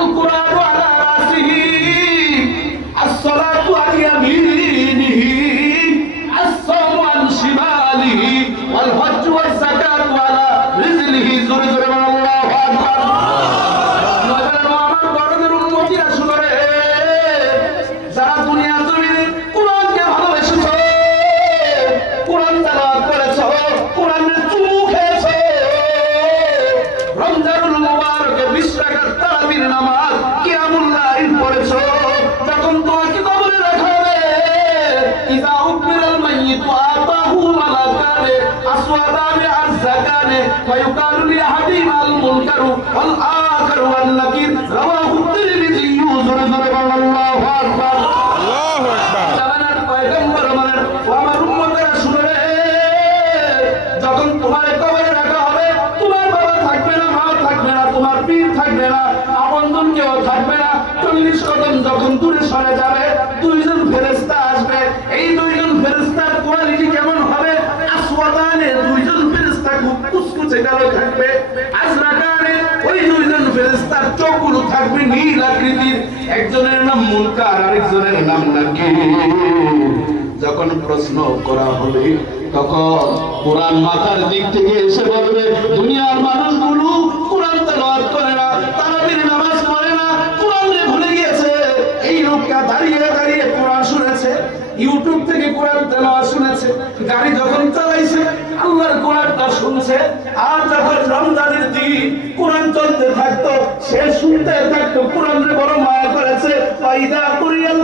আল কুরআনু আলা রাসিহি as-salatu an yaminihi as-sawmu an shimalihi wal hajju waz zakatu ala rizlihi zore zore Allahu akbar আমার বড়দের উম্মতিরা শুনো রে যারা দুনিয়া জমিনে কুরআনকে ভালোবেসেছো কুরআন তেলাওয়াত করেছো কুরআনের চুমু খেয়েছো রমজানুল মুবারকে 20 রাকাত তারাবির নামাজ কিয়ামুল লাইল পড়েছো যখন তোমাকে কবরে রাখা হবে ইযা উকবিরাল মাইয়িতু আতাহু মালাকানে আসওয়াদানি আযযাকানে ফায়ুকালু লি আহাদিম আল মুনকারু ওয়াল আখারু ওয়ান নাকির রাওয়াহু তিরমিজি জোরে জোরে আল্লাহু আকবার আল্লাহু আকবার জামানার পয়গম্বর আমাদের ও আমার উম্মতেরা শুনে রে যখন তোমার কবরে রাখা হবে তোমার বাবা থাকবে না মা থাকবে না তোমার পীর থাকবে না আপনজন কেউ থাকবে না 40 কদম যখন দূরে সরে যাবে দুইজন ফেরেশতা আসবে এই দুইজন ফেরেশতার কোয়ালিটি কেমন হবে আসওয়াদানে দুইজন ফেরেশতা খুব কুচকুচে কালো থাকবে আজরাকানে ওই দুইজন ফেরেশতার চোখগুলো থাকবে নীল আকৃতির একজনের নাম মুনকার আরেকজনের নাম নাকির যখন প্রশ্ন করা হবে তখন কোরআন মাথার দিক থেকে এসে বলবে দুনিয়ার মানুষগুলো কোরআন তেলাওয়াত করে না তারাবির নামাজ পড়ে না কোরআনে ভুলে গিয়েছে এই লোকটা দাঁড়িয়ে দাঁড়িয়ে কোরআন শুনেছে ইউটিউব থেকে কোরআন তেলাওয়াত শুনেছে গাড়ি যখন চালাইছে আল্লাহর কোরআনটা শুনছে আর যখন রমজানের দিন কোরআন চলতে থাকতো সে শুনতে থাকতো কোরআনে বড় মায়া করেছে ফাইদা কুরিয়াল